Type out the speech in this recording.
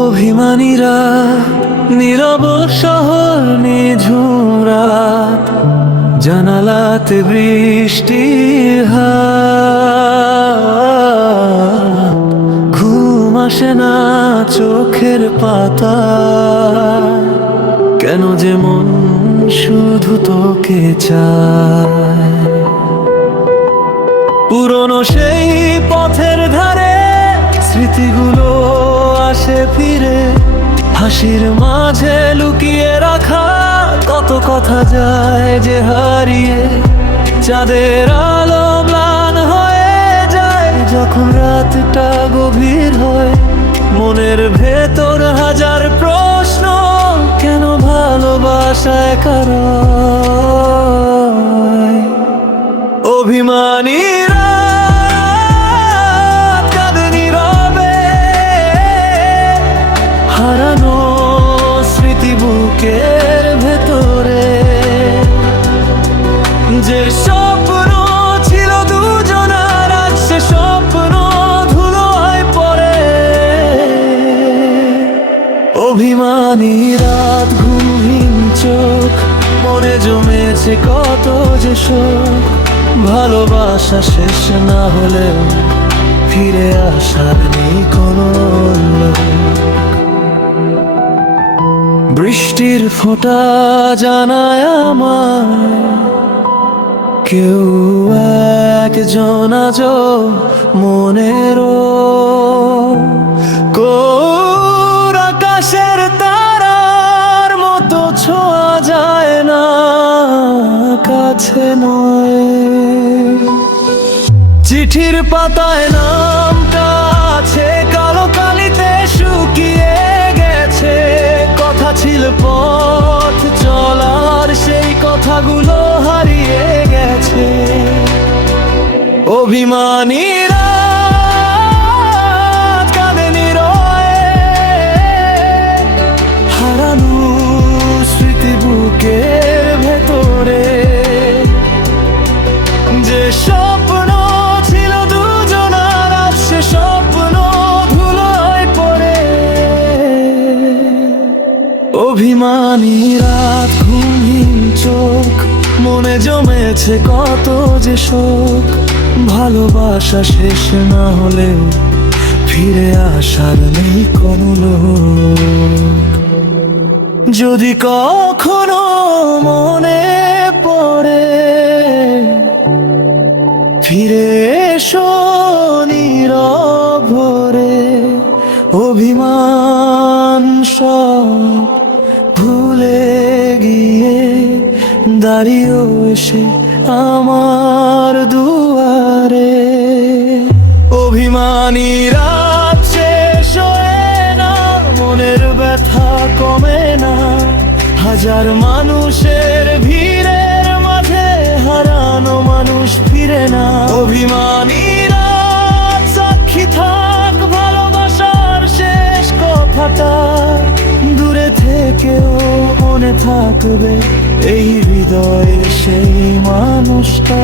অভিমানীরা নীরব শহর নিঝুম রাত, জানালাতে বৃষ্টির হাত, ঘুম আসে না চোখের পাতা, কেন যে মন শুধু তোকে চায়। পুরনো সেই পথের ধারে স্মৃতিগুলো আসে ফিরে, হাসির মাঝে লুকিয়ে রাখা কত কথা যায় যে হারিয়ে। চাঁদের আলো ম্লান হয়ে যায় যখন রাতটা গভীর হয়, মনের ভেতর হাজার প্রশ্ন, কেন ভালোবাসায় কারয়। অভিমানীরা কাঁদে নীরবে, হারানো স্মৃতি বুকের ভেতরে। যে স্বপ্ন ছিল দুজনার, আজ সে স্বপ্ন ধুলোয় পড়ে। অভিমানী রাত, ঘুমহীন চোখ, মনে জমেছে কত যে শোক। ভালোবাসা শেষ না হলে ফিরে আসার নেই কোনো লোক। বৃষ্টির ফোঁটা জানায় আমায় কেউ একজন আজ মনেরও। কোন আকাশের তারার মতো ছোঁয়া যায় না, কাছে নয়। চিঠির পাতায় নামটা আছে কালো কালিতে শুকিয়ে গেছে। কথা ছিল পথ চলার, সেই কথাগুলো হারিয়ে গেছে। অভিমানীরা কাঁদে নীরবে, হারানো স্মৃতি বুকের ভেতরে। যে স্বপ্ন ছিল দুজনার, আজ সে স্বপ্ন ধুলোয় পড়ে। অভিমানী রাত, ঘুমহীন চোখ, মনে জমেছে কত যে শোক। ভালোবাসা শেষ না হলে ফিরে আসার নেই কোনো লোক। যদি কখনো মনে পড়ে ফিরে এসো নীরব ভরে। অভিমান সব ভুলে গিয়ে দাঁড়িয়ে এসে আমার দুয়ারে। অভিমানী রাত শেষ হয়ে না, মনের ব্যথা কমে না। হাজার মানুষের ভিড়ের মাঝে হারানো মানুষ ফিরে না। অভিমানী রাত সাক্ষী থাক ভালোবাসার শেষ কথাটা, দূরে থেকেও মনে থাকবে এই হৃদয়ে সেই মানুষটা।